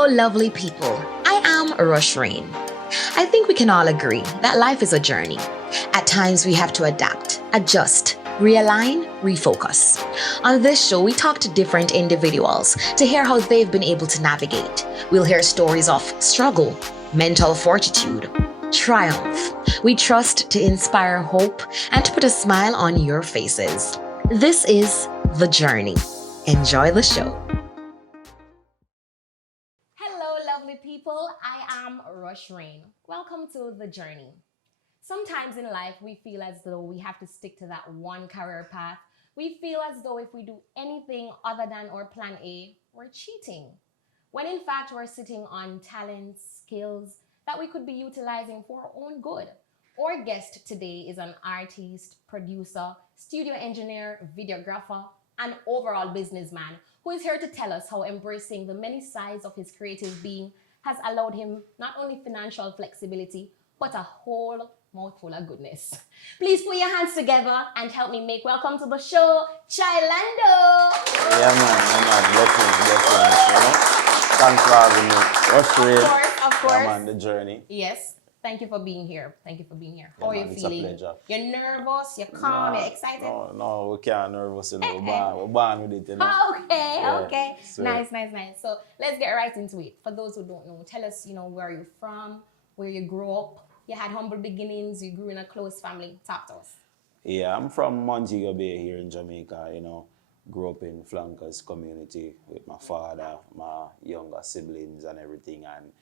Hello, lovely people. I am Rush Rain. I think we can all agree that life is a journey. At times, we have to adapt, adjust, realign, refocus. On this show, we talk to different individuals to hear how they've been able to navigate. We'll hear stories of struggle, mental fortitude, triumph. We trust to inspire hope and to put a smile on your faces. This is The Journey. Enjoy the show. Hello, lovely people. I am Rush Rain. Welcome to The Journey. Sometimes in life, we feel as though we have to stick to that one career path. We feel as though if we do anything other than our plan A, we're cheating. When in fact, we're sitting on talents, skills that we could be utilizing for our own good. Our guest today is an artist, producer, studio engineer, videographer, and overall businessman who is here to tell us how embracing the many sides of his creative being has allowed him not only financial flexibility, but a whole mouthful of goodness. Please put your hands together and help me make welcome to the show, Chilando. Yeah, man. Blessings. Thanks for having me. Rush Rain. Of course. Yeah, man, The Journey. Yes. Thank you for being here. How Yeah, are you man, feeling? It's a pleasure. You're nervous, you're calm, you're excited? No, we can't nervous, We're born with it, Okay. So, Nice. So let's get right into it. For those who don't know, tell us, where you're from, where you grew up. You had humble beginnings, you grew in a close family. Talk to us. Yeah, I'm from Montego Bay here in Jamaica, Grew up in Flankers community with my father, my younger siblings and everything. And,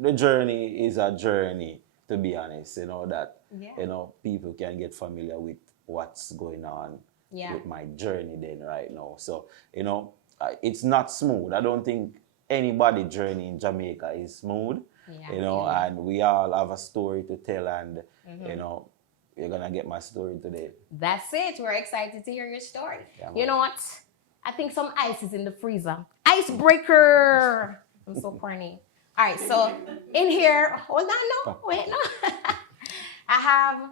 the journey is a journey, to be honest, people can get familiar with what's going on with my journey then right now. So, it's not smooth. I don't think anybody's journey in Jamaica is smooth, and we all have a story to tell and, you're going to get my story today. That's it. We're excited to hear your story. Yeah, you know what? I think some ice is in the freezer. Icebreaker. I'm so corny. All right, so in here, hold on, wait. I have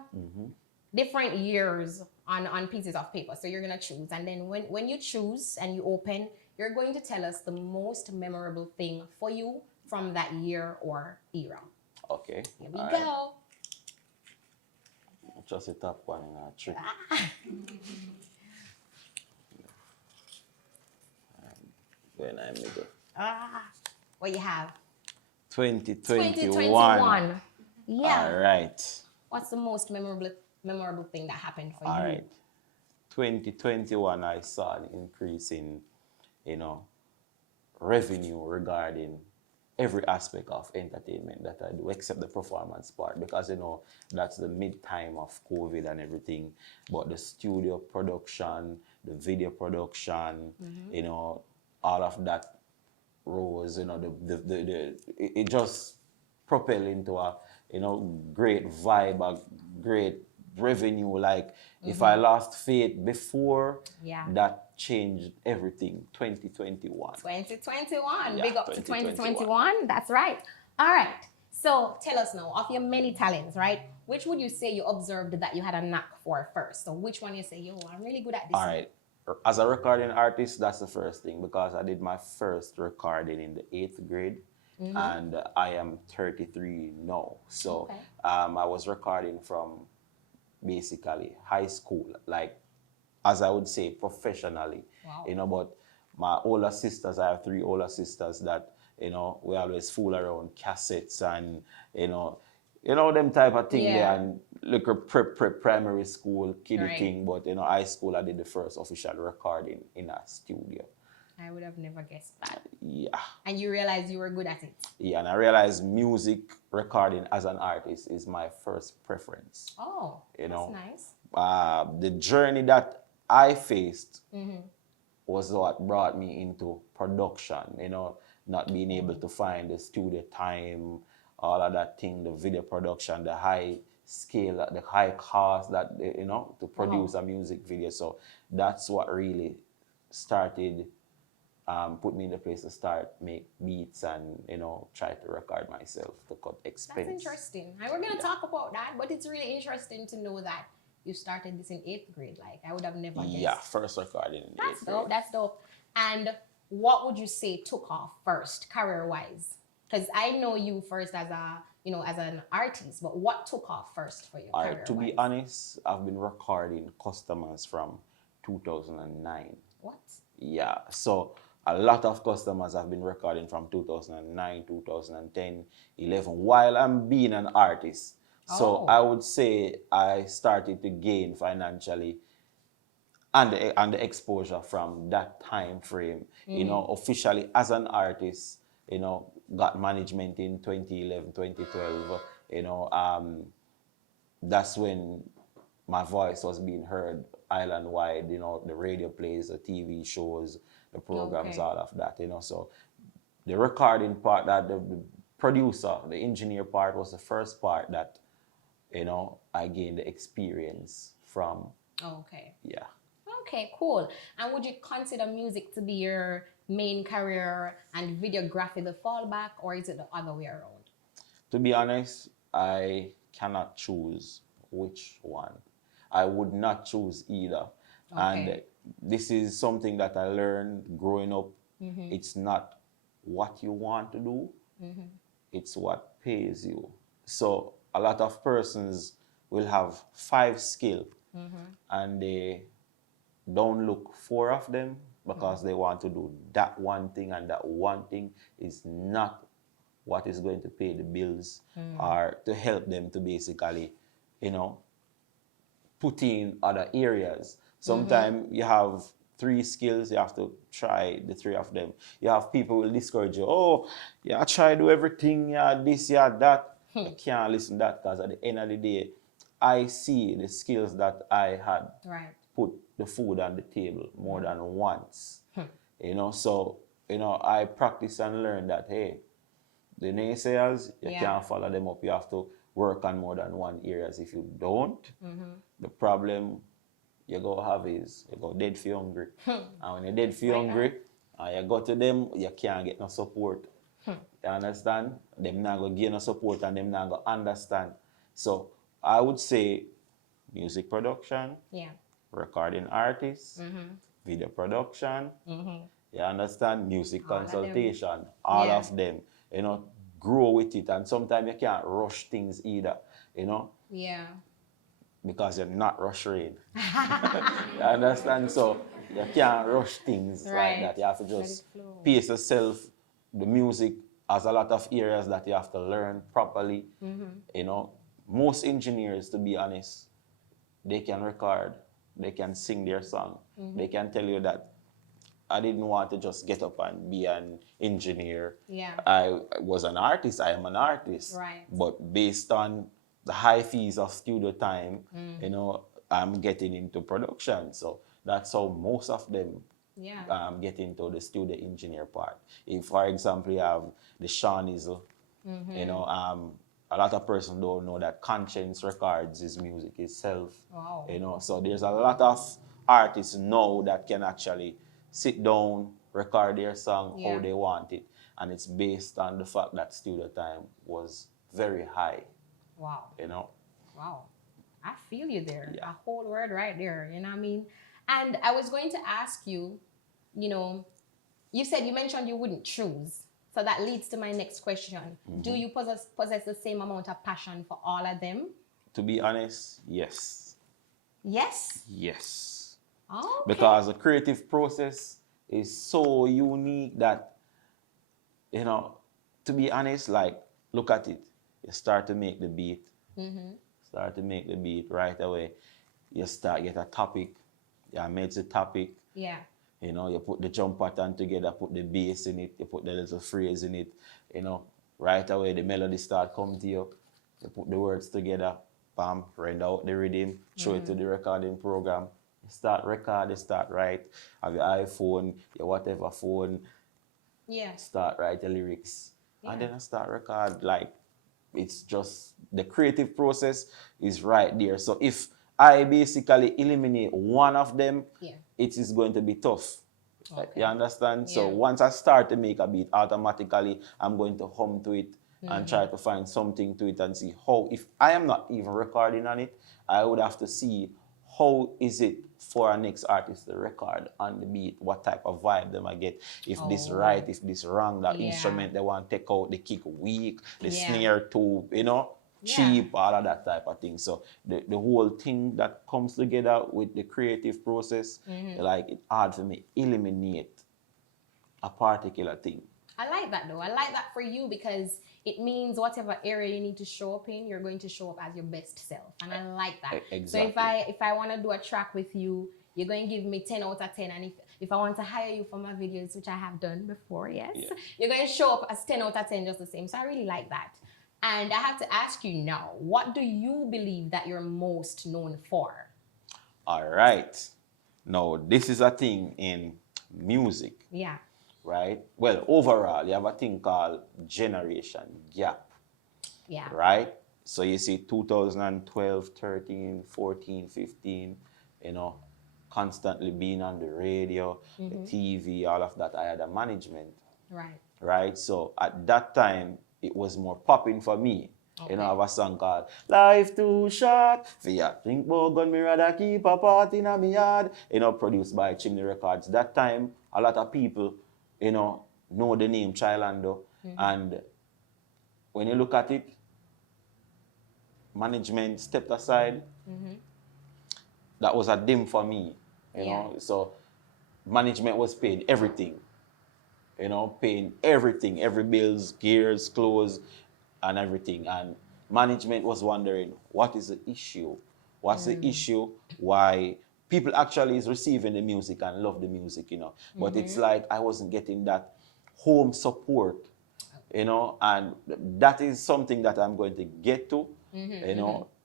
different years on pieces of paper. So you're going to choose. And then when you choose and you open, you're going to tell us the most memorable thing for you from that year or era. Okay. Here we go. Just a top one in our trick. When I make it. What you have? 2021. Yeah. All right. What's the most memorable thing that happened for you? All right. 2021, I saw an increase in, revenue regarding every aspect of entertainment that I do, except the performance part, because that's the mid-time of COVID and everything. But the studio production, the video production, all of that rose. It just propelled into a great vibe, a great revenue. Like if I lost faith before, that changed everything. 2021. 2021. Yeah, Big up to 2021. That's right. All right. So tell us now, of your many talents, right? Which would you say you observed that you had a knack for first? So which one you say, yo, I'm really good at this? All right. As a recording artist, that's the first thing, because I did my first recording in the 8th grade. And I am 33 now. So I was recording from basically high school, like, as I would say, professionally. Wow. But my older sisters, I have 3 older sisters that, we always fool around cassettes and, them type of thing there, and look at primary school, kiddie thing, but, high school, I did the first official recording in a studio. I would have never guessed that. Yeah. And you realized you were good at it? Yeah, and I realized music recording as an artist is my first preference. Oh, that's nice. The journey that I faced was what brought me into production, not being able to find the studio time, all of that thing, the video production, the high scale, the high cost that, to produce a music video. So that's what really started, put me in the place to start make beats and, try to record myself to cut expense. That's interesting. And we're going to talk about that, but it's really interesting to know that you started this in 8th grade. Like, I would have never guessed. Yeah, first recording in 8th grade. That's dope. And what would you say took off first, career-wise? Because I know you first as a, as an artist, but what took off first for you, All right, to be career-wise? honest, I've been recording customers from 2009. What? Yeah, so a lot of customers have been recording from 2009, 2010, 11, while I'm being an artist. So I Oh, would say I started to gain financially and the exposure from that time frame. Officially as an artist, got management in 2011, 2012. That's when my voice was being heard island wide, the radio plays, the TV shows, the programs, okay. all of that, So the recording part, that the producer, the engineer part was the first part that, I gained the experience from. Okay. Yeah. Okay, cool. And would you consider music to be your main career and videography the fallback, or is it the other way around? To be honest, I cannot choose which one. I would not choose either. And Okay. this is something that I learned growing up. It's not what you want to do, it's what pays you. So a lot of persons will have five skill and they don't look four of them because they want to do that one thing, and that one thing is not what is going to pay the bills or to help them to basically, you know, put in other areas. Sometimes you have three skills, you have to try the three of them. You have people will discourage you. Oh, yeah, I try to do everything, yeah, this, yeah, that. I can't listen to that because at the end of the day, I see the skills that I had Right. put the food on the table more than once. So, I practice and learn that, hey, the naysayers, you Yeah. can't follow them up. You have to work on more than one areas. If you don't, the problem you go have is you go dead for hungry. And when you're dead for Right hungry, and you go to them, you can't get no support. You understand? Them not go give no support and them not go understand. So I would say music production, Yeah. recording artists, video production, you understand? Music All of them. consultation, all Yeah. of them, you know, grow with it. And sometimes you can't rush things either, Yeah. because you're not rushing. You understand? So you can't rush things like Right. that. You have to Let it just flow. pace yourself. The music has a lot of areas that you have to learn properly. Most engineers, to be honest, they can record, they can sing their song. They can tell you that I didn't want to just get up and be an engineer. Yeah. I was an artist, I am an artist. Right. But based on the high fees of studio time, I'm getting into production. So that's how most of them Yeah. get into the studio engineer part. If, for example, you have the Shawnees, a lot of persons don't know that Conscience records his music itself. Wow. So there's a lot of artists now that can actually sit down, record their song how Yeah. they want it, and it's based on the fact that studio time was very high. Wow. You know, Wow. I feel you there. Yeah. A whole word right there. You know what I mean? And I was going to ask you, you mentioned you wouldn't choose. So that leads to my next question. Do you possess the same amount of passion for all of them? to be honest, yes, Yes. yes, Okay. because the creative process is so unique that to be honest, like, look at it. You start to make the beat, start to make the beat right away. You start get a topic, you make the topic, Yeah. you put the drum pattern together, put the bass in it, you put the little phrase in it, right away the melody start come to you. You put the words together, bam, render out the rhythm, show it to the recording program. You start record, you start write, have your iPhone, your whatever phone, Yeah. start write the lyrics. And Yeah. then I start record. Like, it's just the creative process is right there. So if I basically eliminate one of them, Yeah. it is going to be tough. Okay. You understand? So Yeah. once I start to make a beat, automatically I'm going to hum to it and try to find something to it and see how, if I am not even recording on it, I would have to see how is it for a next artist to record on the beat? What type of vibe them I get? If this right, if this wrong, that Yeah. instrument they want to take out, the kick weak, the Yeah. snare too, Yeah. cheap, all of that type of thing. So the whole thing that comes together with the creative process, like it hard for me eliminate a particular thing. I like that though. I like that for you because it means whatever area you need to show up in, you're going to show up as your best self. And I like that. Exactly. So if I want to do a track with you, you're going to give me 10 out of 10. And if I want to hire you for my videos, which I have done before, yes, you're going to show up as 10 out of 10 just the same. So I really like that. And I have to ask you now, what do you believe that you're most known for? All right. Now, this is a thing in music. Yeah. Right? Well, overall, you have a thing called generation gap. Yeah. Right? So you see 2012, 13, 14, 15, constantly being on the radio, the TV, all of that. I had a management. Right. Right? So at that time, it was more popping for me. Okay. I have a song called Life Too Short, for ya drink more gun, me rather keep a party in my yard. Produced by Chimney Records. That time, a lot of people, know the name Chilando. And when you look at it, management stepped aside. That was a dim for me, you know. So management was paid everything, paying everything, every bills, gears, clothes, and everything. And management was wondering, what is the issue? What's the issue? Why people actually is receiving the music and love the music, But it's like I wasn't getting that home support, and that is something that I'm going to get to,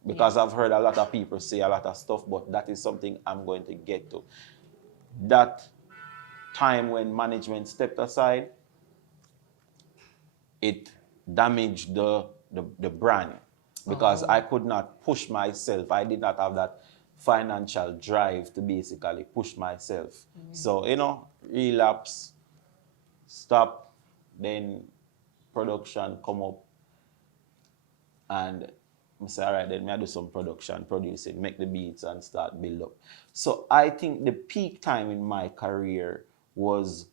because I've heard a lot of people say a lot of stuff, but that is something I'm going to get to. That time when management stepped aside, it damaged the brand because I could not push myself. I did not have that financial drive to basically push myself. So, relapse, stop, then production come up, and I say, all right, then I do some production, producing, make the beats and start build up. So I think the peak time in my career was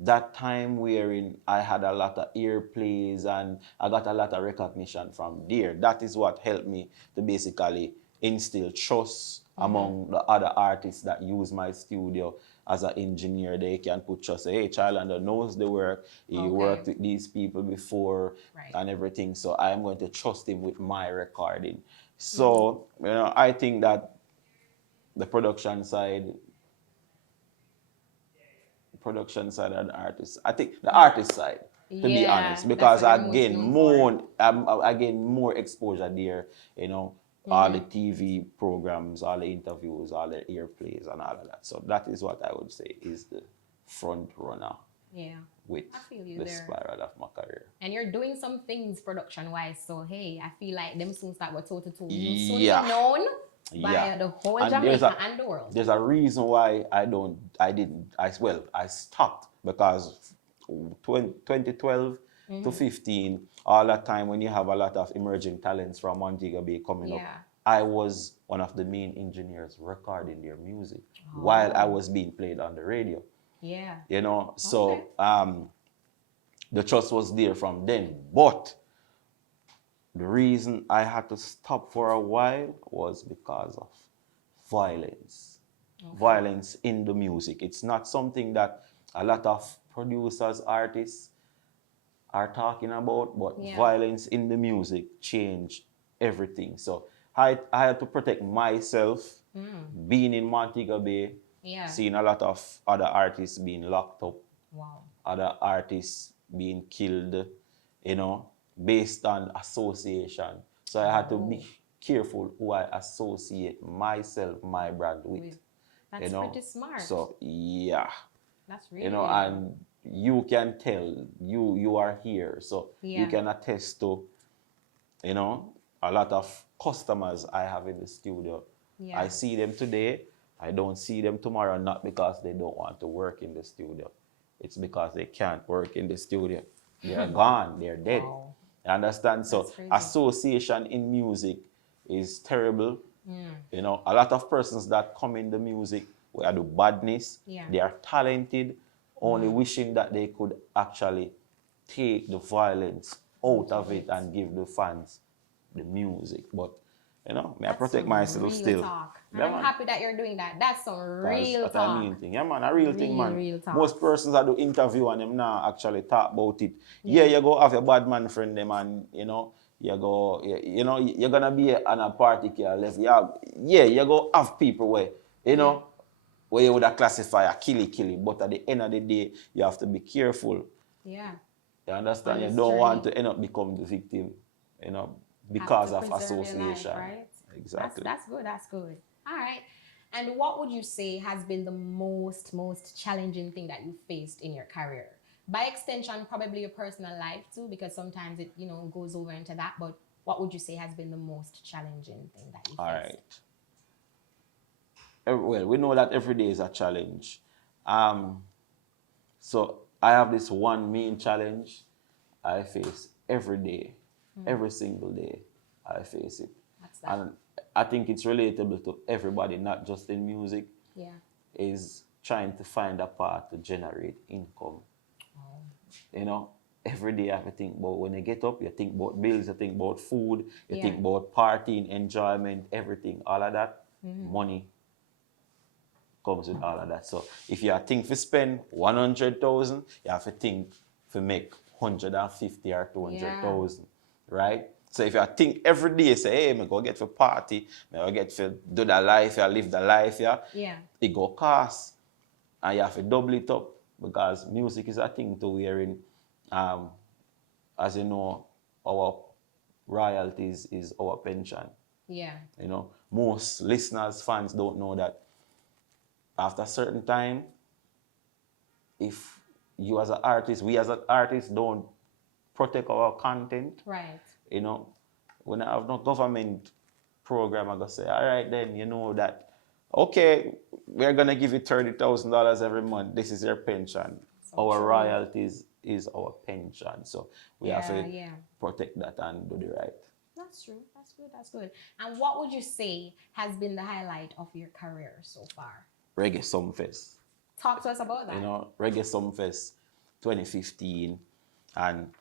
that time wherein I had a lot of airplays and I got a lot of recognition from there. That is what helped me to basically instill trust among the other artists that use my studio as an engineer. They can put trust, say, hey, Chilando knows the work, he worked with these people before and everything, so I'm going to trust him with my recording. So, I think that the production side of the artist. I think the artist side, to be honest, because I gain more exposure there, all the TV programs, all the interviews, all the airplays and all of that. So that is what I would say is the front runner with the spiral of my career. And you're doing some things production-wise, so hey, I feel like them soon start with toe-to-toe. You soon be known by the whole Jamaica and the world. There's a reason why I stopped, because 2012 to 15, all that time when you have a lot of emerging talents from Montego Bay coming up, I was one of the main engineers recording their music while I was being played on the radio. So the trust was there from then. But the reason I had to stop for a while was because of violence. Violence in the music. It's not something that a lot of producers, artists are talking about, but violence in the music changed everything. So I had to protect myself, being in Montego Bay, seeing a lot of other artists being locked up, other artists being killed, based on association. So I had to be careful who I associate myself, my brand with. That's pretty smart. So that's really and you can tell you are here, so you can attest to a lot of customers I have in the studio. I see them today, I don't see them tomorrow, not because they don't want to work in the studio. It's because they can't work in the studio. They're gone, they're dead. You understand? So association in music is terrible, You know, a lot of persons that come in the music where do badness, Yeah. they are talented, only wishing that they could actually take the violence out of it and give the fans the music. But you know, may I That's protect some myself real still. talk. And Yeah, I'm man. happy that you're doing that. That's some real That's what I talk. mean thing. Yeah, man, a real thing, man. Real talk. Most persons that do interview and them now actually talk about it. Yeah. Yeah, you go have a bad man friend them and you know, you go you know, you're gonna be on a particular level. Yeah, you go have people where, you know, where you would have classify a killy, but at the end of the day, you have to be careful. Yeah. You understand? On You this don't want journey. to end up become the victim, you know, Have because to of preserve your life, association. right? Exactly. That's good. That's good. All right. And what would you say has been the most challenging thing that you faced in your career? By extension, probably your personal life too, because sometimes it, you know, goes over into that. But what would you say has been the most challenging thing that you All faced? right. Well, we know that every day is a challenge. So I have this one main challenge I face every day, every single day I face it. What's that? And I think it's relatable to everybody, not just in music, Yeah. is trying to find a path to generate income. You know, every day I have to think about when you get up, you think about bills, you think about food, you Yeah. think about partying, enjoyment, everything, all of that, money comes with all of that. So if you think to spend 100,000, you have to think to make 150 or 200,000, right? So if you think every day, say, hey, me go get for party, me go get for do the life, yeah, live the life, yeah, Yeah. it go cost, and you have to double it up because music is a thing to wherein, as you know, our royalties is our pension. Yeah. You know, most listeners, fans don't know that after a certain time, if you as an artist, we as an artist don't protect our content, Right. you know, when I have no government program, I go say, all right, then you know that, okay, we're gonna give you $30,000 every month. This is your pension. So Our true. royalties is our pension, so we have to Yeah. protect that and do the right. That's true. That's good. That's good. And what would you say has been the highlight of your career so far? Reggae Sumfest. Talk to us about that. You know, Reggae Sumfest 2015, and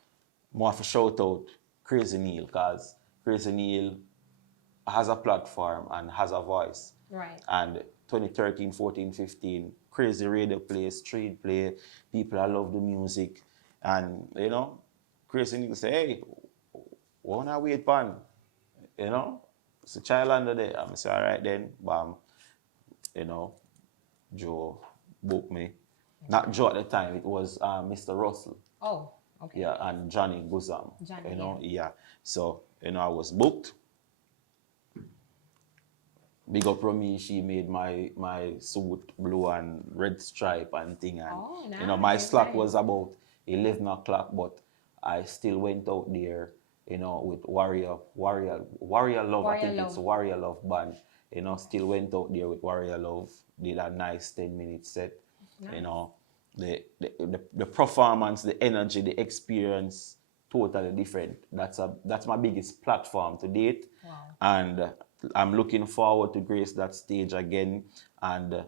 more for shout out Crazy Neil, because Crazy Neil has a platform and has a voice. Right. And 2013, 14, 15, Crazy Radio play, street play, people I love the music. And, you know, Crazy Neil say, hey, wanna wait pan? You know? It's a Chilando there. I'm say, all right then, bam. You know, Joe booked me. Not Joe at the time, it was Mr. Russell. Oh, okay. Yeah, and Johnny Guzam. Johnny, you know, yeah. So, you know, I was booked. Big up Romy, she made my suit blue and red stripe and thing. And, Oh, you know, my nice, slack nice. was about 11 o'clock, but I still went out there, you know, with Warrior Love. I think Warrior it's Love. Warrior Love band. You know, still went out there with Warrior Love, did a nice 10-minute set. Nice. You know, the performance, the energy, the experience, totally different. That's my biggest platform to date. Wow. And I'm looking forward to grace that stage again and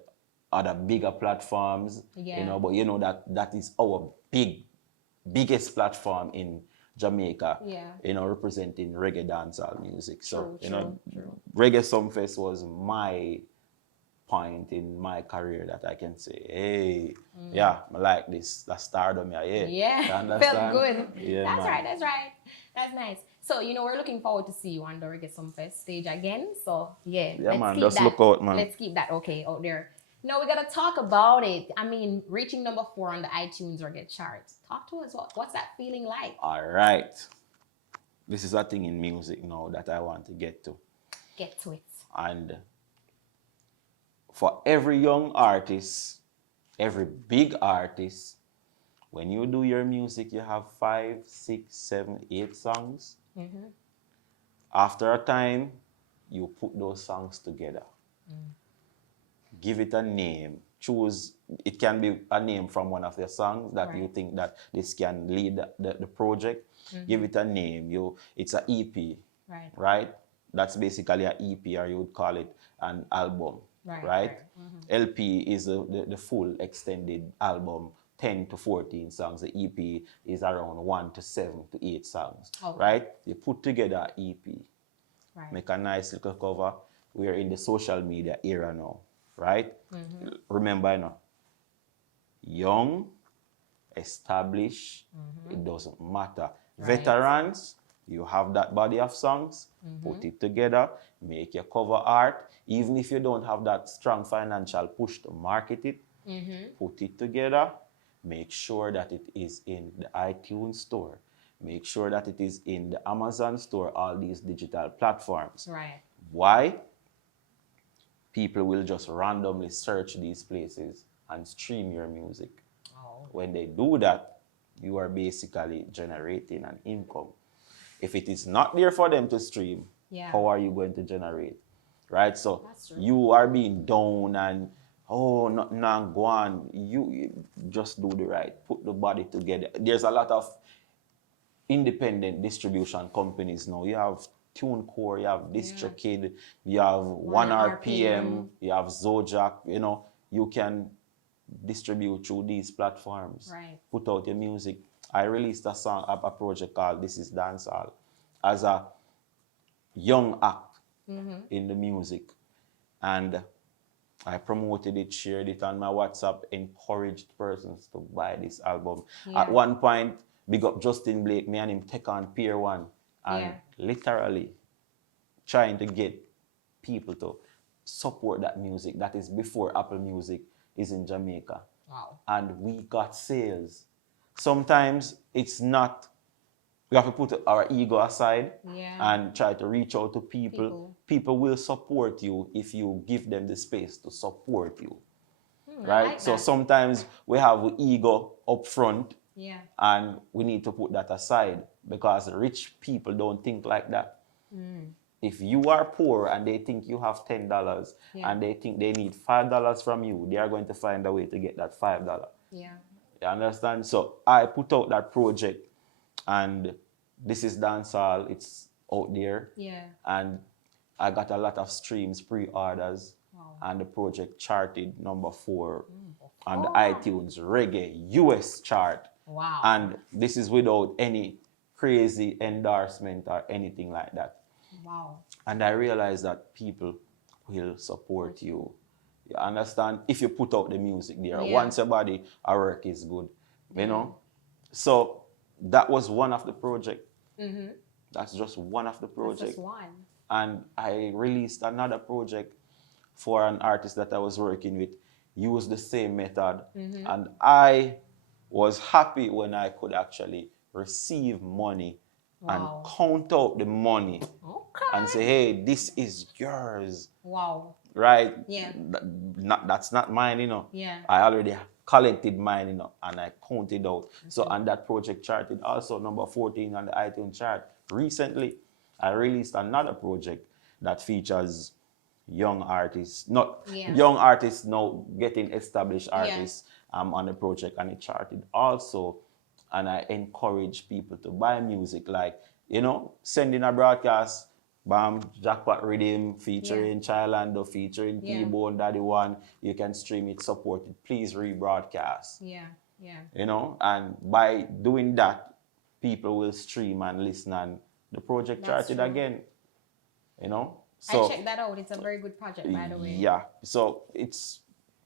other bigger platforms. Yeah. You know, but you know that is our biggest platform in Jamaica. Yeah. You know, representing reggae dancehall music. So True, you know, true. Reggae Sumfest was my point in my career that I can say, hey, yeah, I like this. That stardom, yeah. You Yeah. understand? Felt good. Yeah, That's man. right. That's right. That's nice. So, you know, we're looking forward to see you on the Reggae Sumfest stage again. So, yeah. Yeah, man, keep just that, look out, man. Let's keep that okay out there. No, we got to talk about it. I mean, reaching number 4 on the iTunes Reggae chart. Talk to us. What's that feeling like? All right. This is a thing in music now that I want to get to. Get to it. And for every young artist, every big artist, when you do your music, you have 5, 6, 7, 8 songs. After a time, you put those songs together. Give it a name. Choose, it can be a name from one of the songs that you think that this can lead the project. Give it a name. It's an EP, right? that's basically an EP, or you would call it an album, Right. right? LP is the full extended album, 10 to 14 songs. The EP is around 1 to 7 to 8 songs, Okay. right? You put together an EP, Right. make a nice little cover. We're in the social media era now, right? Remember, you know, young, established, it doesn't matter. Right. Veterans, you have that body of songs, put it together, make your cover art. Even if you don't have that strong financial push to market it, put it together, make sure that it is in the iTunes store, make sure that it is in the Amazon store, all these digital platforms. Right. Why? People will just randomly search these places and stream your music. Oh. When they do that, you are basically generating an income. If it is not there for them to stream, Yeah. how are you going to generate? Right? So That's true. you are being down and, oh, nothing not go on. You just do the right. Put the body together. There's a lot of independent distribution companies now. You have TuneCore, you have DistroKid, you have 1RPM, you have Zojak. You know, you can distribute through these platforms. Right. Put out your music. I released a song, a project called This Is Dancehall as a young act in the music. And I promoted it, shared it on my WhatsApp, encouraged persons to buy this album. Yeah. At one point, big up Justin Blake, me and him take on Pier 1 and Yeah. literally trying to get people to support that music. That is before Apple Music is in Jamaica. Wow. And we got sales. Sometimes it's not, we have to put our ego aside Yeah. and try to reach out to people. People will support you if you give them the space to support you. I Right? like So that. sometimes we have ego up front Yeah. and we need to put that aside because rich people don't think like that. If you are poor and they think you have $10 Yeah. and they think they need $5 from you, they are going to find a way to get that $5. Yeah. You understand? So I put out that project and This Is Dancehall, it's out there. Yeah. And I got a lot of streams, pre-orders, Wow. and the project charted number 4 on the Oh. iTunes Reggae US chart. Wow. And this is without any crazy endorsement or anything like that. Wow. And I realized that people will support you. You understand? If you put out the music there, Yeah. once your body, our work is good. You know? So that was one of the project. That's just one of the That's project. just one. And I released another project for an artist that I was working with, used the same method. And I was happy when I could actually receive money Wow. and count out the money Okay. and say, hey, this is yours, Wow. right? Yeah. That's not mine, you know. Yeah. I already collected mine, you know, and I counted out. So, and that project charted also number 14 on the iTunes chart. Recently, I released another project that features young artists, not Yeah. young artists now getting established artists on the project, and it charted also. And I encourage people to buy music, like, you know, sending a broadcast, bam, Jackpot Rhythm featuring Chilando, featuring T-Bone, Daddy One. You can stream it, support it. Please rebroadcast. Yeah. Yeah. You know, and by doing that, people will stream and listen, and the project That's charted true. again. You know, I checked that out. It's a very good project, by the way. yeah. So it's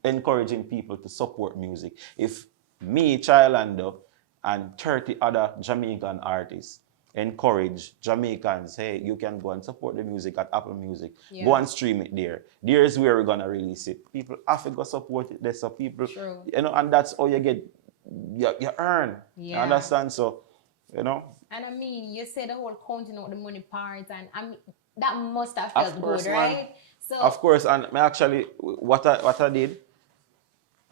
encouraging people to support music. If me, Chilando, and 30 other Jamaican artists encourage Jamaicans, hey, you can go and support the music at Apple Music. Yeah. Go and stream it there. There is where we're gonna release it. People have to go support it there. So people, True. you know, and that's how you get, you earn. You Yeah. understand? So, you know. And I mean, you said the whole counting out the money part, and I mean, that must have felt Of course, good, man. right? So, Of course, and actually, what I did,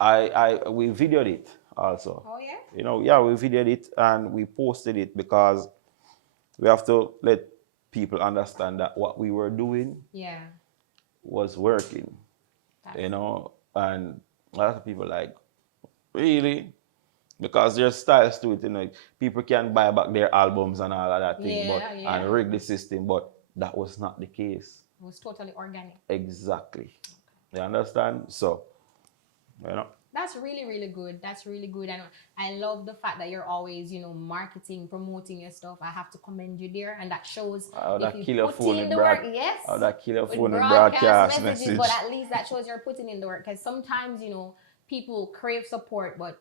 we videoed it also. oh yeah? You know, yeah, we videoed it and we posted it because we have to let people understand that what we were doing Yeah. was working. You know, and a lot of people like, really? Because there's styles to it, you know. People can buy back their albums and all of that thing, Yeah, but yeah. and rig the system, but that was not the case. It was totally organic. Exactly. You understand? So, you know. That's really, really good. That's really good. And I love the fact that you're always, marketing, promoting your stuff. I have to commend you there. And that shows if you put in the work, yes, that killer with phone and broadcast broadcast messages, but at least that shows you're putting in the work. Because sometimes, people crave support, but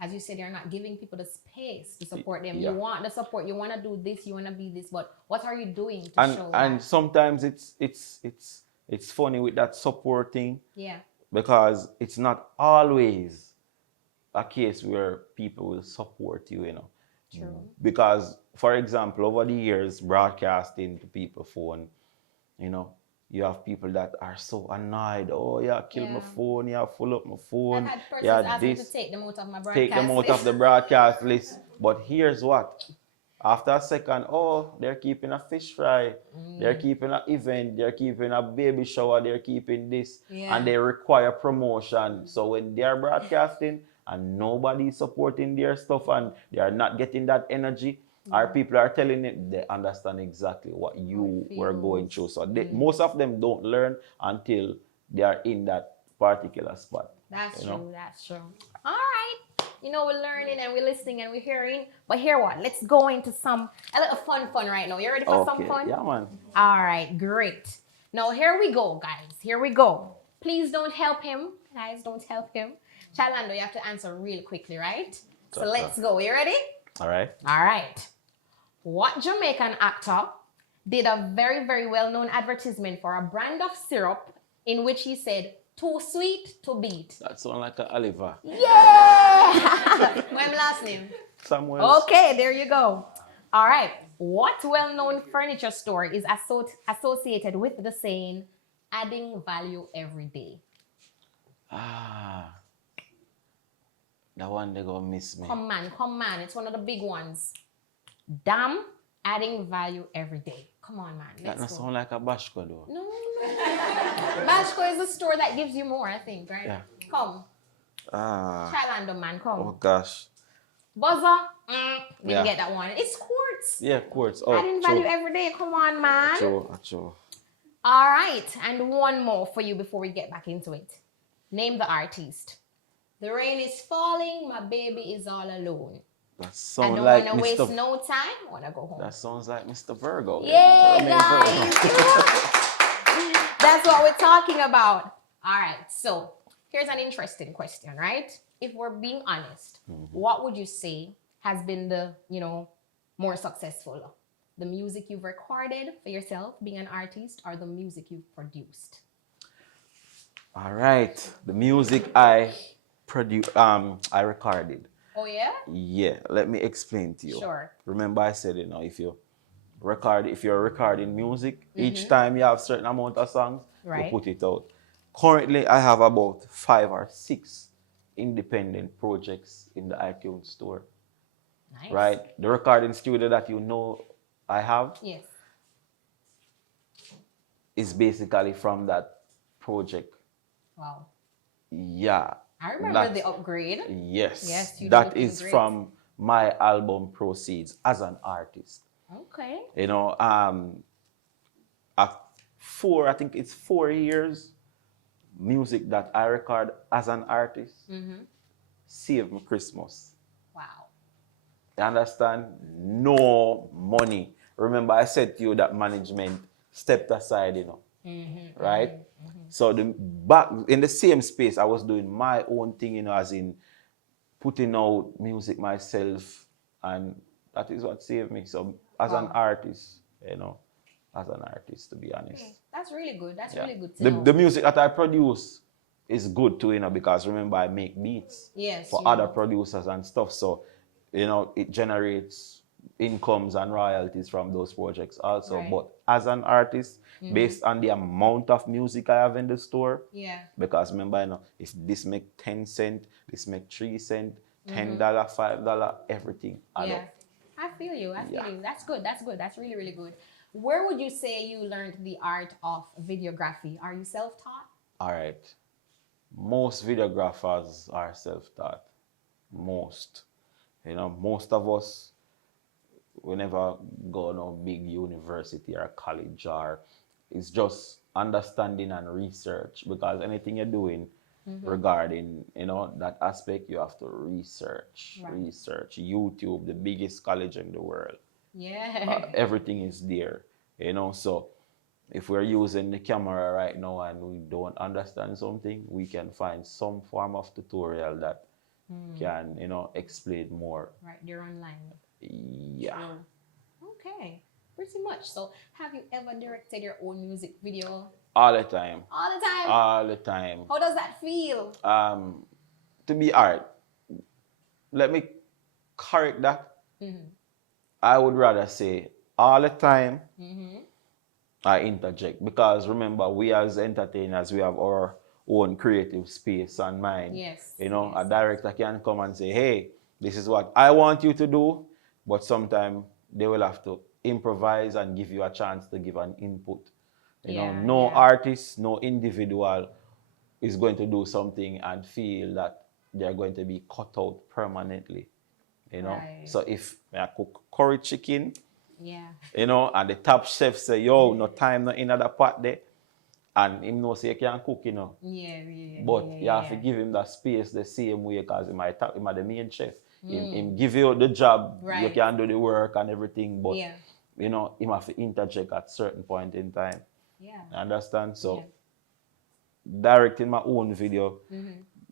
as you said, you're not giving people the space to support them. Yeah. You want the support. You want to do this. You want to be this. But what are you doing to show and that? sometimes it's funny with that support thing. Yeah. Because it's not always a case where people will support you, True. Because, for example, over the years, broadcasting to people's phone, you have people that are so annoyed. Oh, yeah, kill my phone. Yeah, full up my phone. I've had persons Yeah, ask me to take them out of my broadcast take them out list. of the broadcast list. But here's what. After a second, they're keeping a fish fry, they're keeping an event, they're keeping a baby shower, they're keeping this, and they require promotion. So when they're broadcasting and nobody's supporting their stuff and they are not getting that energy, our people are telling it, they understand exactly what you were going through. So most of them don't learn until they are in that particular spot. That's true, that's true. All right. We're learning and we're listening and we're hearing. But here what? Let's go into a little fun right now. You ready for some fun? Yeah, man. All right, great. Now here we go, guys. Here we go. Please don't help him. Guys, don't help him. Chilando, you have to answer real quickly, right? So let's go. You ready? All right. All right. What Jamaican actor did a very, very well-known advertisement for a brand of syrup in which he said, "Too sweet to beat"? That sounds like an Oliver. Yeah! My last name. Samuel. Okay, there you go. All right. What well-known furniture store is associated with the saying, "Adding value every day"? That one they gonna miss me. Come man. It's one of the big ones. Damn, adding value every day. Come on, man. That Let's doesn't go. sound like a Bashko though. No. Bashko is a store that gives you more, I think, right? Yeah. Come. Chilando, man, come. Oh gosh. Buzzer. Didn't get that one. It's quartz. Yeah, quartz. Oh, Adding value every day. Come on, man. True. All right. And one more for you before we get back into it. Name the artist. The rain is falling. My baby is all alone. That I sounds don't like want to waste Mr. no time. I want to go home. That sounds like Mr. Virgo. Yeah, Virgo. That's what we're talking about. All right. So here's an interesting question, right? If we're being honest, what would you say has been the, more successful? The music you've recorded for yourself, being an artist, or the music you've produced? All right. The music I recorded. Oh, yeah? Yeah. Let me explain to you. Sure. Remember I said, if you're recording music, each time you have certain amount of songs, you put it out. Currently, I have about 5 or 6 independent projects in the iTunes store. Nice. Right? The recording studio that I have is basically from that project. Wow. Yeah. I remember the upgrade. Yes. Yes, that is great. From my album proceeds as an artist. Okay. I think it's 4 years music that I record as an artist. Save me Christmas. Wow. You understand? No money. Remember I said to you that management stepped aside, right? So back in the same space, I was doing my own thing, as in putting out music myself, and that is what saved me. So as an artist, to be honest. Okay. That's really good. That's really good to know. The music that I produce is good too, because remember I make beats for other producers and stuff. So, it generates incomes and royalties from those projects also. Right. But as an artist, based on the amount of music I have in the store, because remember, if this make 10 cents, this make 3 cents, $10, $5, everything add up. I feel you. That's good. That's really, really good. Where would you say you learned the art of videography? Are you self-taught? All right. Most videographers are self-taught. Most of us, we never go no big university or college, or it's just understanding and research, because anything you're doing regarding, that aspect, you have to research. Right. Research. YouTube, the biggest college in the world. Yeah. Everything is there, so if we're using the camera right now and we don't understand something, we can find some form of tutorial that can, explain more. Right, they're online. Yeah. Sure. Okay, pretty much. So, have you ever directed your own music video? All the time. All the time? All the time. How does that feel? To be art, let me correct that. I would rather say all the time I interject, because remember, we as entertainers, we have our own creative space and mind. Yes. A director can come and say, hey, this is what I want you to do, but sometimes they will have to improvise and give you a chance to give an input. No artist, no individual is going to do something and feel that they're going to be cut out permanently. Right. So if I cook curry chicken, yeah, and the top chef say, yo, no time, no in other pot there, and him know say you can cook, but you have to give him that space the same way, because he might the main chef. Him give you the job, right. You can do the work and everything, but yeah. Him have to interject at certain point in time. Yeah. Understand? So directing my own video,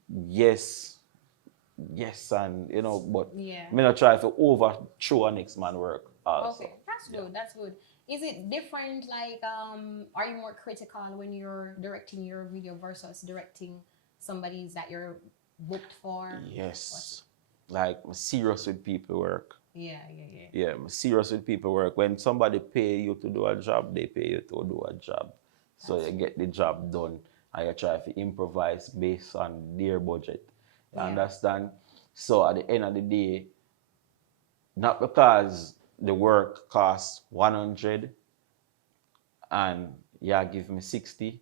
yes, and but me not try to overthrow a next man work also. Okay, that's good. That's good. Is it different? Like, are you more critical when you're directing your video versus directing somebody's that you're booked for? Yes. Like, I'm serious with people work. Yeah. I'm serious with people work. When somebody pay you to do a job, they pay you to do a job. So you get the job done, and you try to improvise based on their budget. You understand? So at the end of the day, not because the work costs 100 and give me 60,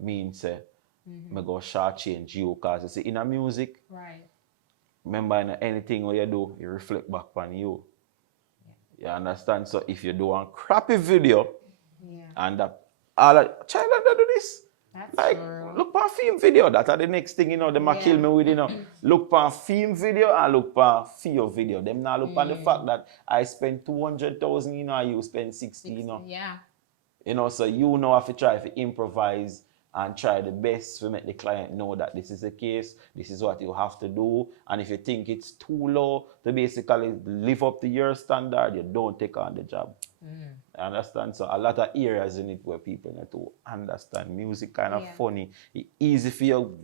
means me go shortchange you, because you see, in a music, right. Remember, in anything what you do, you reflect back on you. You understand? So if you do a crappy video, and Chilando do this. That's like, true. Look for a film video. That's the next thing, they might kill me with, Look for a film video and look for a video video. Them now look on the fact that I spend 200,000, and you spend 60, Yeah. So have to try to improvise and try the best to make the client know that this is the case, this is what you have to do. And if you think it's too low to basically live up to your standard, you don't take on the job. Understand? So a lot of areas in it where people need to understand music kind of funny. It's easy for you,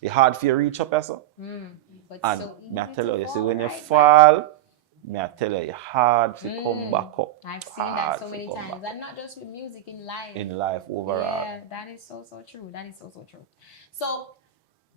it's hard for you to reach up yourself. But And so easy me I tell you, to see, when you right? fall, me I tell you, it's hard to come back up. I've seen that so many times, and not just with music, in life. In life overall. Yeah, that is so true. That is so true. So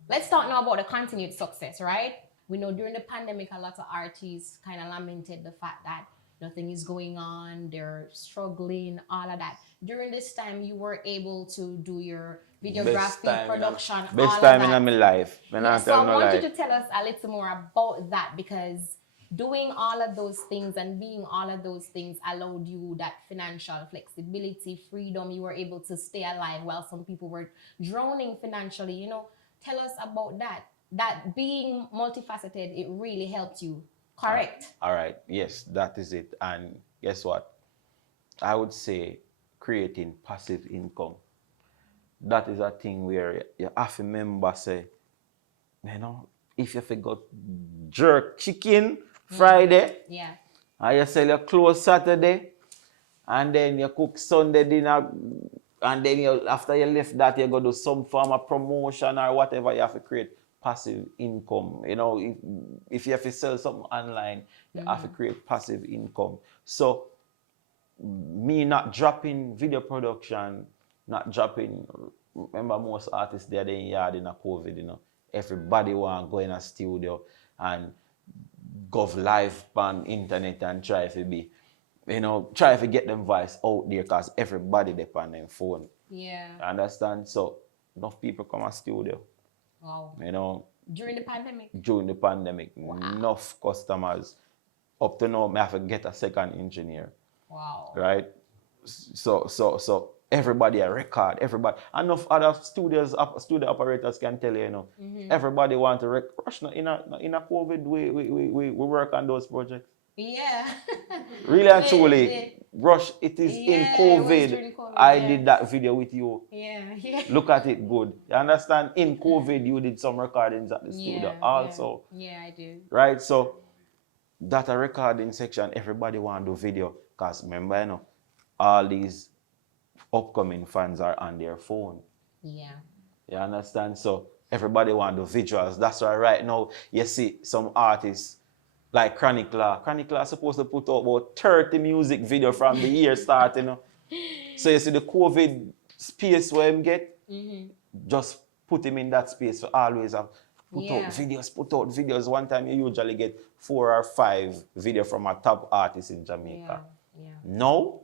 let's talk now about the continued success, right? We know during the pandemic, a lot of artists kind of lamented the fact that nothing is going on, they're struggling, all of that. During this time, you were able to do your videography, production, best all time of that. in my life. So I want you to tell us a little more about that, because doing all of those things and being all of those things allowed you that financial flexibility, freedom. You were able to stay alive while some people were drowning financially. Tell us about that. That being multifaceted, it really helped you. Correct? All right. Yes, that is it. And guess what? I would say creating passive income. That is a thing where you have to remember, say, if you forgot jerk chicken Friday, and you sell your clothes Saturday, and then you cook Sunday dinner, and then after you left that, you go do some form of promotion or whatever, you have to create passive income. If you have to sell something online, you have to create passive income. So me not dropping video production, not dropping, remember most artists they're in yard in a COVID, everybody want to go in a studio and go live on internet and try to be, try to get them voice out there, because everybody depend on their phone. Yeah. Understand? So enough people come to studio. Wow. During the pandemic? During the pandemic. Wow. Enough customers up to now, I have to get a second engineer. Wow. Right? So everybody a record, everybody. Enough other studio operators can tell you, everybody want to rush. In a COVID, we work on those projects. Yeah. Really and truly, Rush, it is in Yeah, it was COVID. during COVID, I yeah. did that video with you. Yeah. Look at it good. You understand? In COVID, you did some recordings at the studio also. Yeah, I do. Right? So that a recording section, everybody want to do video. Because remember, all these upcoming fans are on their phone. Yeah. You understand? So everybody want to do visuals. That's why right now you see some artists like Chronic Law. Chronic Law is supposed to put out about 30 music video from the year start, So you see the COVID space where him get, just put him in that space for always have put out videos. One time you usually get 4 or 5 videos from a top artist in Jamaica. Yeah. Now,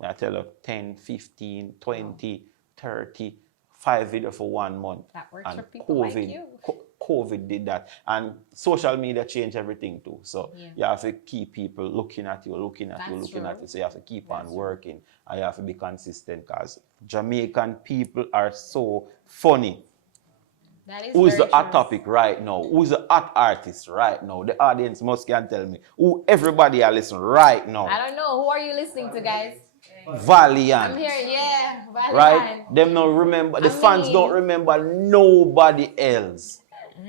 I tell you 10, 15, 20, 30, 5 videos for 1 month. That works for people like you. COVID did that. And social media changed everything too. So you have to keep people looking at you. So you have to keep on working. And you have to be consistent because Jamaican people are so funny. That is Who's the hot true. topic right now? Who's the hot artist right now? The audience must can tell me. Who everybody are listening right now? I don't know. Who are you listening to, guys? Valiant. I'm here, Valiant. Right? Them don't remember. The fans don't remember nobody else.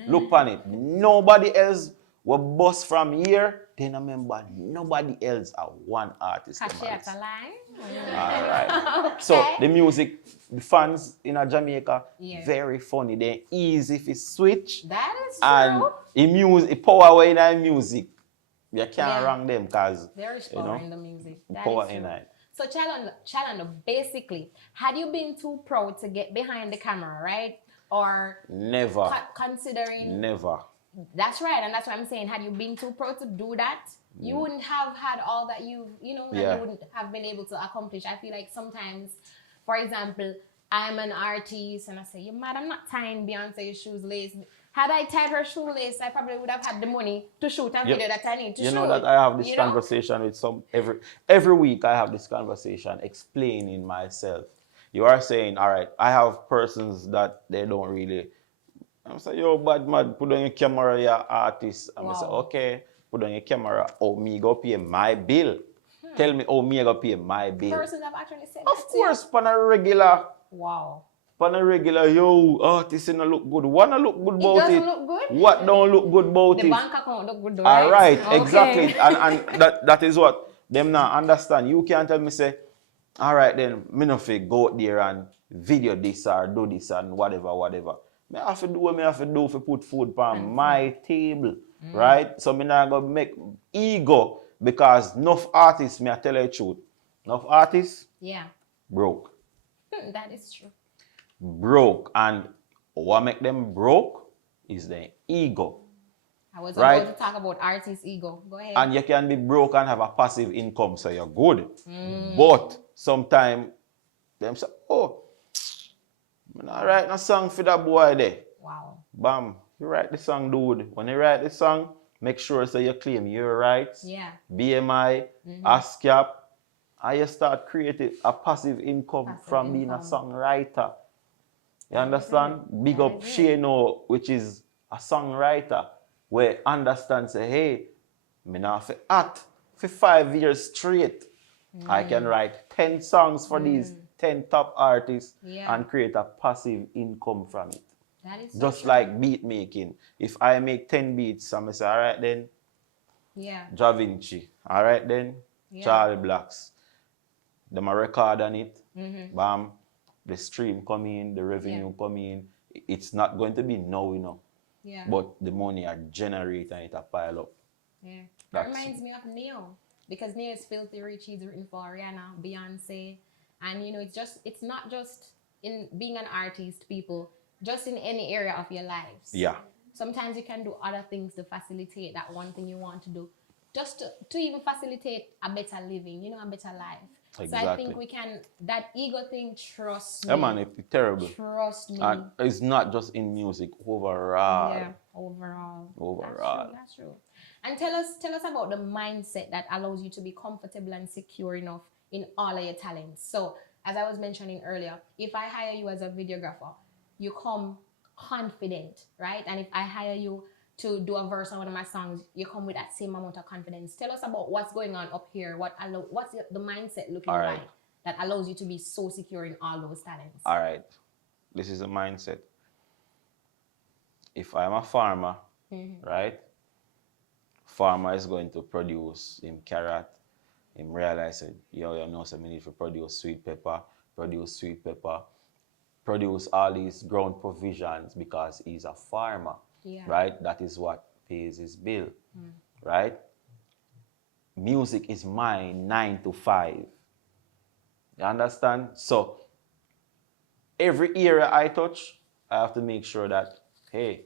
Look on it. Nobody else will bust from here. They don't remember nobody else are one artist. That's a lie. All right. Okay. So the music, the fans in Jamaica, very funny. They're easy if you switch. That is true. And the power away in the music. You can't wrong them because there is power in the music. That power is true. in it. So Chilando, basically, had you been too proud to get behind the camera, right? Or never considering never. That's right, and that's what I'm saying. Had you been too proud to do that, you wouldn't have had all that you wouldn't have been able to accomplish. I feel like sometimes, for example, I'm an artist and I say, "You're mad, I'm not tying Beyonce's shoelace." Had I tied her shoelace, I probably would have had the money to shoot a video that I need to shoot. You know that I have this conversation with every week. I have this conversation explaining myself. You are saying, all right, I have persons that they don't really. I'm saying, yo, bad man, put on your camera, you're artist. I'm saying, okay, put on your camera. Oh, me go pay my bill. Tell me, oh, me go pay my bill. Persons have actually said of course, on a regular. Wow. On a regular, yo, artist don't look good. Wanna look good about it? Doesn't look good? What don't look good about it? The bank account look good, right? All right, okay. Exactly. and that is what them now understand. You can't tell me, say, all right, then, me no fit go out there and video this or do this and whatever. Me have to do what me have to do to put food on my table, right? So me not gonna make ego because enough artists, me I tell you the truth, enough artists, broke. That is true. Broke, and what make them broke is their ego. I was about to talk about artist ego. Go ahead. And you can be broke and have a passive income, so you're good. But sometimes them say, oh, I write a song for that boy there. Wow. Bam, you write the song, dude. When you write the song, make sure so you claim your rights, BMI, ASCAP, and you start creating a passive income from being a songwriter. You understand? Big up Shano, which is a songwriter, where understand say, hey, me now for act for 5 years straight. I can write 10 songs for these 10 top artists and create a passive income from it. That is so just true. like beat making. If I make 10 beats, I'm say, all right then, Da Vinci, all right then, Charlie Blacks. Them a record on it, bam, the stream come in, the revenue come in. It's not going to be now, but the money are generated and it a pile up. Yeah. That reminds me of Neo, because Neo is Filthy Rich. He's written for Rihanna, Beyonce, and it's not just in being an artist, people, just in any area of your lives. Yeah. Sometimes you can do other things to facilitate that one thing you want to do, just to even facilitate a better living, a better life. Exactly. So I think we can, that ego thing, trust me. Yeah, man, it's terrible. Trust me. And it's not just in music, overall. Yeah, overall. Overall. That's true. And tell us about the mindset that allows you to be comfortable and secure enough in all of your talents. So, as I was mentioning earlier, if I hire you as a videographer, you come confident, right? And if I hire you to do a verse on one of my songs, you come with that same amount of confidence. Tell us about what's going on up here. What's the mindset looking All right. like that allows you to be so secure in all those talents? All right. This is a mindset. If I'm a farmer, right? Farmer is going to produce him carrot, him realize that, yo, you know, so we need to produce sweet pepper, produce all these ground provisions because he's a farmer, right? That is what pays his bill, right? Music is mine 9 to 5. You understand? So every area I touch, I have to make sure that, hey,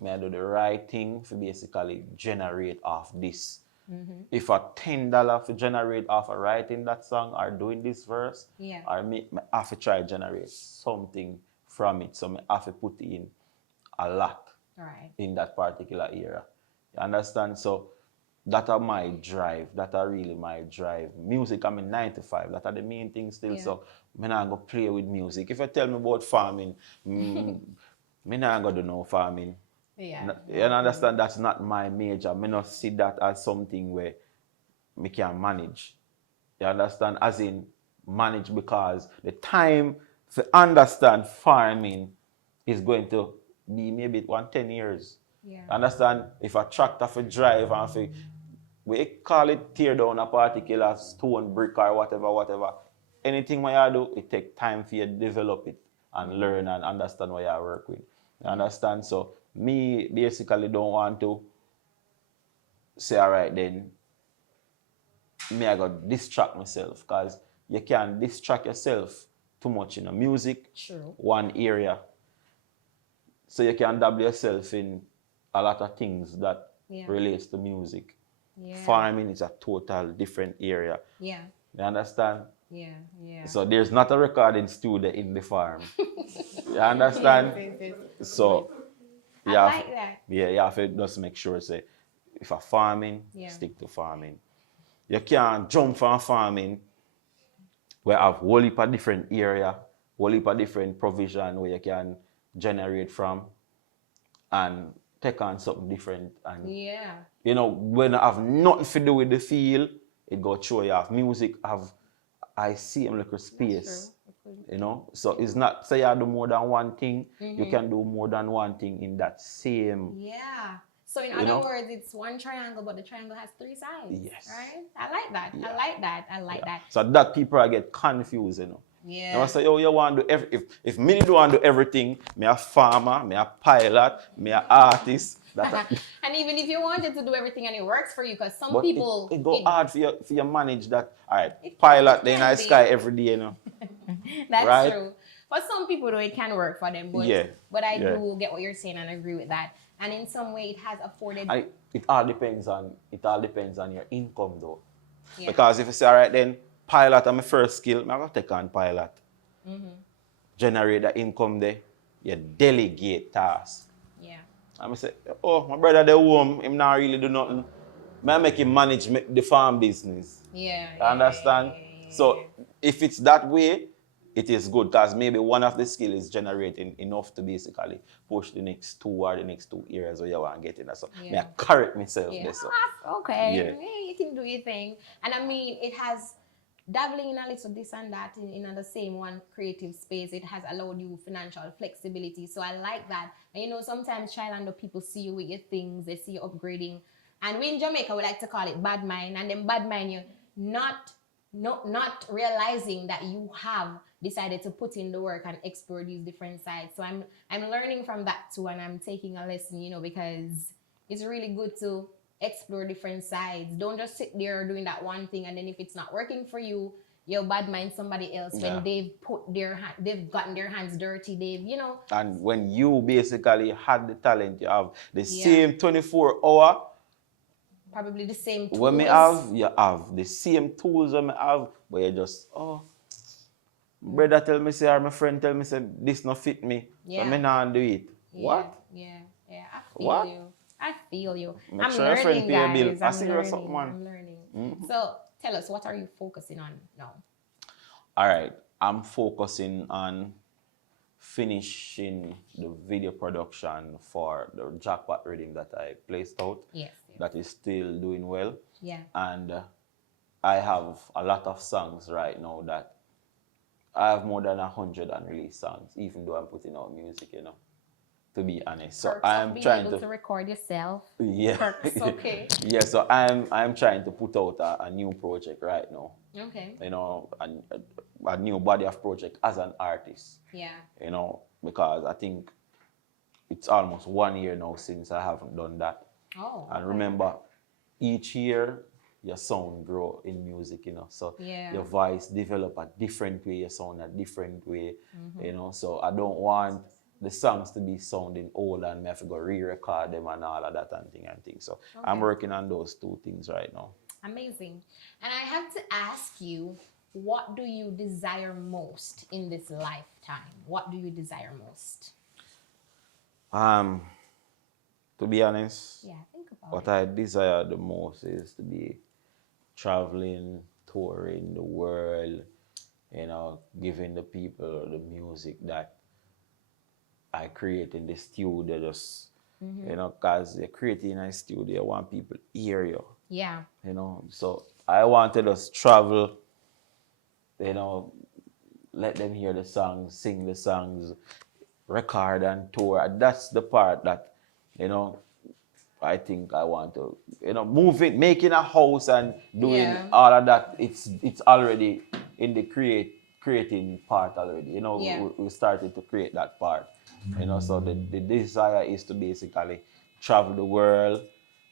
may I do the right thing to basically generate off this. If a $10 to generate off of writing that song or doing this verse, or me have to try to generate something from it. So I have to put in a lot in that particular area. You understand? So that are my drive. That are really my drive. Music, I'm in 9 to 5. That are the main things still. So I'm not going to play with music. If you tell me about farming, I'm not going to do no farming. You understand? That's not my major. I not see that as something where me can manage. You understand? As in manage, because the time to understand farming is going to be maybe 10 years. Understand? If a tractor for drive and for, we call it tear down a particular stone, brick or whatever. Anything what you do, it take time for you to develop it and learn and understand what you work with. You understand? So me basically don't want to say, all right, then me I got distract myself, because you can't distract yourself too much in music. One area. So you can dabble yourself in a lot of things that relates to music. Farming is a total different area. You understand? So there's not a recording studio in the farm. You understand? So you have to just make sure, say, if a farming, stick to farming. You can't jump from farming where have whole heap of different area, whole heap of different provision where you can generate from and take on something different. And you know, when I have nothing to do with the field, it go show you off. Music I see like a space. You know, so it's not say you do more than one thing. You can do more than one thing in that same. So in other words, it's one triangle, but the triangle has 3 sides. Right? I like that. I like that. So that people are get confused, you know. You know, say, oh, you want to do if me don't want to do everything, me a farmer, me a pilot, me a artist. And even if you wanted to do everything and it works for you, because some people it go hard for you manage that. All right, pilot in the sky every day, you know. That's true. For some people, though, it can work for them. But I do get what you're saying and agree with that. And in some way, it has afforded. It all depends on your income, though. Because if you say, all right, then pilot is my first skill, I'm going to take on pilot. Generate the income there. You delegate tasks. I'm say, oh, my brother there home, him not really do nothing. I make him manage the farm business. Understand? So if it's that way, it is good, because maybe one of the skill is generating enough to basically push the next 2 or the next 2 areas where you want to get in. So I correct myself there. So. Okay. You can do your thing. And I mean, it has dabbling in a little this and that in the same one creative space. It has allowed you financial flexibility. So I like that. And you know, sometimes Chilando people see you with your things, they see you upgrading. And we in Jamaica, we like to call it bad mind. And then bad mind, you not realizing that you have decided to put in the work and explore these different sides. So I'm learning from that too, and I'm taking a lesson, you know, because it's really good to explore different sides. Don't just sit there doing that one thing, and then if it's not working for you, you'll bad mind somebody else when they've gotten their hands dirty, you know. And when you basically had the talent, you have the same 24-hour. Probably the same tools. When you have the same tools when I have, but you just, brother tell me, say, or my friend tell me, say, this not fit me. So I not do it. What? I I feel you. Make I'm sure your friend learning, pay your bill. guys. I I'm see you something, learning. man. I'm learning. Mhm. So tell us, what are you focusing on now? All right, I'm focusing on finishing the video production for the jackpot reading that I placed out. Yes. Yes. That is still doing well, Yeah. and I have a lot of songs right now that I have more than 100 unreleased songs, even though I'm putting out music, to be honest. So Perks of I'm being trying able to record yourself. yeah, Perks, okay. yeah. So I'm trying to put out a new project right now. Okay. A new body of project as an artist. Yeah. Because I think it's almost 1 year now since I haven't done that. Oh. And okay. remember, each year your sound grow in music, So Yeah. your voice develop a different way, your sound a different way, Mm-hmm. So I don't want the songs to be sounding old and me have to go re-record them and all of that and thing. So I'm Okay. working on those two things right now. Amazing. And I have to ask you, what do you desire most in this lifetime? What do you desire most? To be honest, Yeah, think about what it. I desire the most is to be traveling, touring the world, giving the people the music that I create in the studio, just, because you're creating in a studio, you want people hear you, Yeah. So I want to just travel, let them hear the songs, sing the songs, record and tour. And that's the part that, I think I want to, moving, making a house and doing Yeah. all of that. It's already in the creating part already. Yeah. We started to create that part. So the desire is to basically travel the world,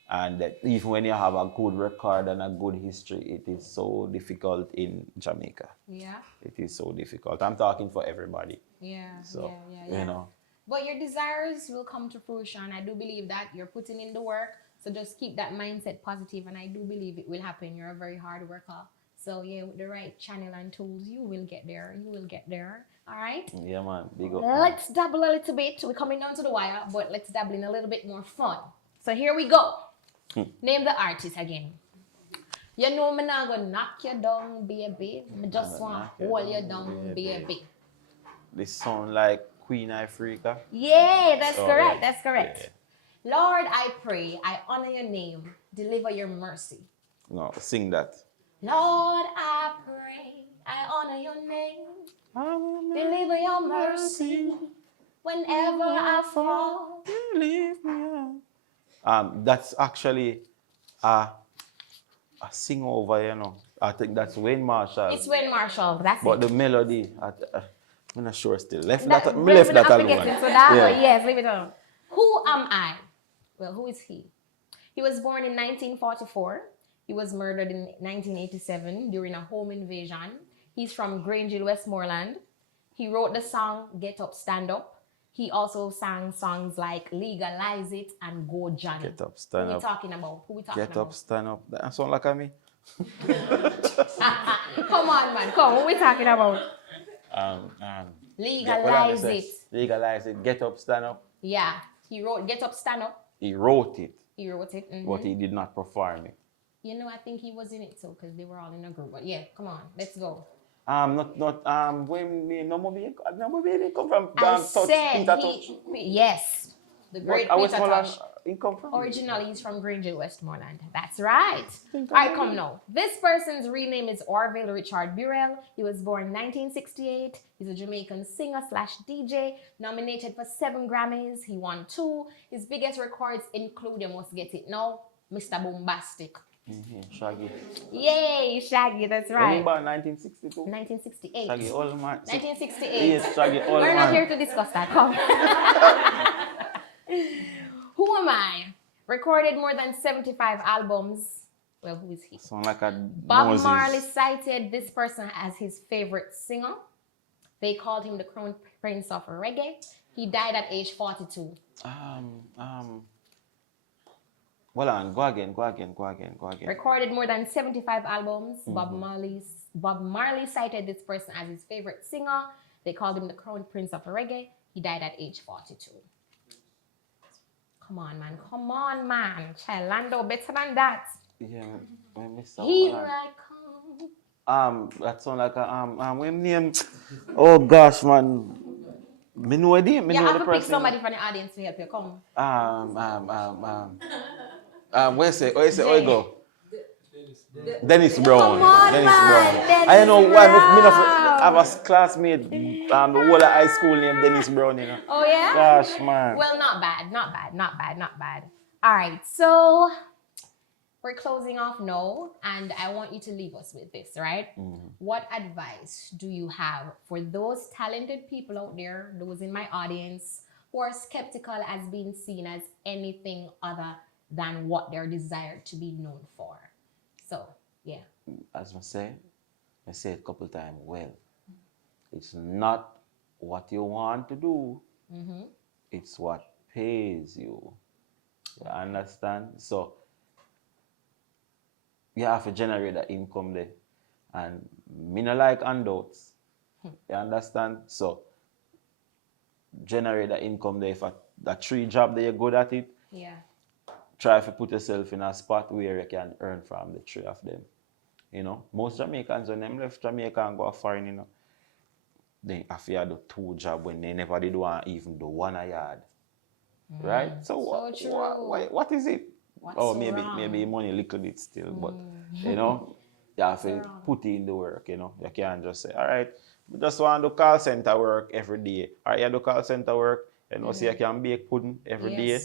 and that even when you have a good record and a good history, it is so difficult in Jamaica. Yeah. It is so difficult. I'm talking for everybody. Yeah. So, Yeah. But your desires will come to fruition. I do believe that you're putting in the work. So just keep that mindset positive, and I do believe it will happen. You're a very hard worker. So yeah, with the right channel and tools, you will get there. You will get there. All right. Yeah, man. Big up. Man. Let's dabble a little bit. We're coming down to the wire, but let's dabble in a little bit more fun. So here we go. Name the artist again. You know me not gonna knock you down, baby. Me just want to hold you down, baby. This sound like Queen Africa. Yeah, that's correct. Yeah. That's correct. Yeah. Lord, I pray, I honor your name, deliver your mercy. No, sing that. Lord, I pray, I honor your name, deliver your mercy. Whenever I fall, leave me out. That's actually a sing over, I think that's Wayne Marshall. It's Wayne Marshall. That's but it. the melody, I'm not sure still. Left That that alone. So that, Yeah. yes, leave it alone. Who am I? Well, who is he? He was born in 1944. He was murdered in 1987 during a home invasion. He's from Grangeville, Westmoreland. He wrote the song Get Up, Stand Up. He also sang songs like Legalize It and Go Johnny. Get up, stand Who up. we talking about? Who we talking Get about? up, stand up. That sound like me. Come on, man. Come. Who we talking about? Legalize it. Legalize it. Get up, stand up. Yeah. He wrote Get Up, Stand Up. He wrote it. He wrote it. Mm-hmm. But he did not perform it. I think he was in it too, because they were all in a group. But yeah, come on, let's go. When me no movie come from I said yes, the great Peter Tosh. He come from? Originally, he's from Grangeville, Westmoreland. That's right. All right, come now. This person's real name is Orville Richard Burrell. He was born in 1968. He's a Jamaican singer/DJ, nominated for 7 Grammys. He won 2. His biggest records include, you must get it now, Mr. Bombastic. Shaggy. Yay, Shaggy, that's right. Remember 1962? 1968. Shaggy, old man. 1968. Yes, Shaggy, old man. We're not here to discuss that. Come. Who am I? Recorded more than 75 albums. Well, who is he? Sound like a Bob Moses. Marley cited this person as his favorite singer. They called him the Crown Prince of Reggae. He died at age 42. Hold on, go again. Recorded more than 75 albums. Bob Marley cited this person as his favorite singer. They called him the Crown Prince of Reggae. He died at age 42. Come on, man. Come on, man. Chilando, better than that. Yeah, I miss that Here one. I come. That sound like a what name? Oh gosh, man. Me know the me You know have the to pick person. somebody from the audience to help you. Come. Where you say, oh, you go? Dennis Brown. Come on, Dennis man. Brown. I know Dennis why me not have Brown. a classmate, the whole of high school named Dennis Brown, you know. Oh, yeah? Gosh, man. Well, not bad. Not bad. Not bad. Not bad. All right. So we're closing off now, and I want you to leave us with this, right? What advice do you have for those talented people out there, those in my audience, who are skeptical as being seen as anything other than what they're desired to be known for? So, yeah. As I say it a couple times, well, it's not what you want to do, it's what pays you. You understand? So, you have to generate that income there. And me not like handouts. You understand? So, generate that income there. If that 3 job that you're good at it, Yeah. try to put yourself in a spot where you can earn from the 3 of them. You know, most Jamaicans when them left Jamaica and go foreign, you know, they have to do 2 jobs when they never did one, even do 1 a yard. Right? So what is it? What's Oh, so wrong? maybe money a little bit still, but you know, you have to put in the work, you know. You can't just say, all right, we just want to do call center work every day. All right, you do call center work, you know, so you can bake pudding every day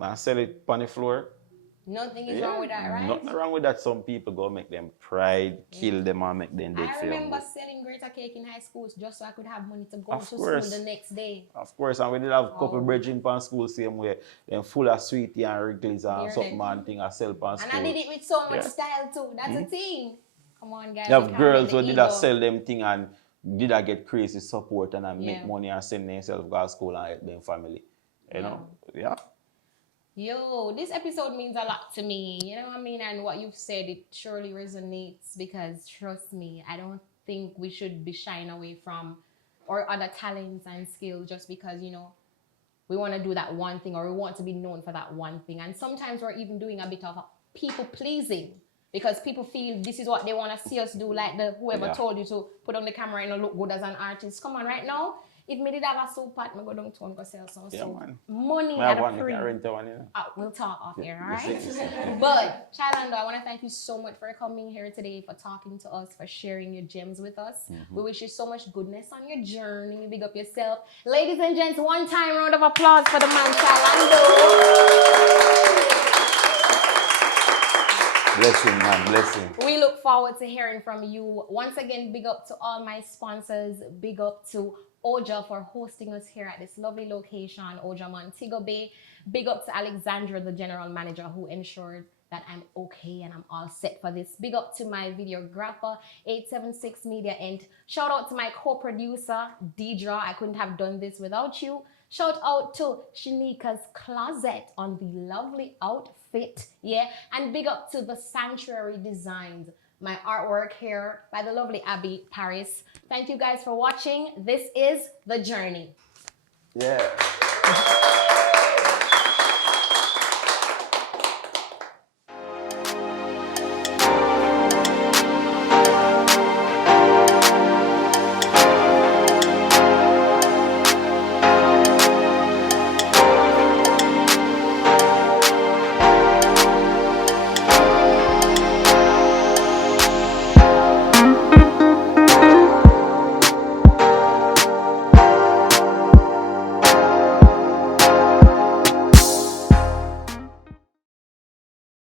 and sell it on the floor. Nothing is wrong with that, right? Nothing wrong with that. Some people go make them pride, kill them and make them dead I for remember them. selling greater cake in high school just so I could have money to go Of to course. school the next day. Of course, and we did have a couple bridging pan school same way. Them full of sweetie and Wrigley's and Hear something them. and thing I sell pan school. And I did it with so much Yeah. style too. That's a thing. Come on, guys. You we have can't girls let who the did a ego- sell them thing and did a get crazy support and make Yeah. money and send themselves go to school and help them family. You know? Yeah. Yo, this episode means a lot to me. You know what I mean? And what you've said, it surely resonates because trust me, I don't think we should be shying away from our other talents and skills just because, you know, we want to do that one thing or we want to be known for that one thing. And sometimes we're even doing a bit of people pleasing because people feel this is what they want to see us do, like the whoever told you to put on the camera and look good as an artist. Come on, right now, if me did have a soap pot, me go downtown go sell some soap. Money at a free. We'll talk off here, all right? But Chilando, I want to thank you so much for coming here today, for talking to us, for sharing your gems with us. We wish you so much goodness on your journey. Big up yourself. Ladies and gents, one time round of applause for the man Chilando. Blessing, man, blessing. We look forward to hearing from you. Once again, big up to all my sponsors. Big up to Oja for hosting us here at this lovely location, Oja Montego Bay. Big up to Alexandra, the general manager, who ensured that I'm okay and I'm all set for this. Big up to my videographer, 876 Media, and shout out to my co-producer, Deidra. I couldn't have done this without you. Shout out to Shanika's Closet on the lovely outfit, and big up to the Sanctuary Designs, my artwork here by the lovely Abby Paris. Thank you guys for watching. This is The Journey. Yeah.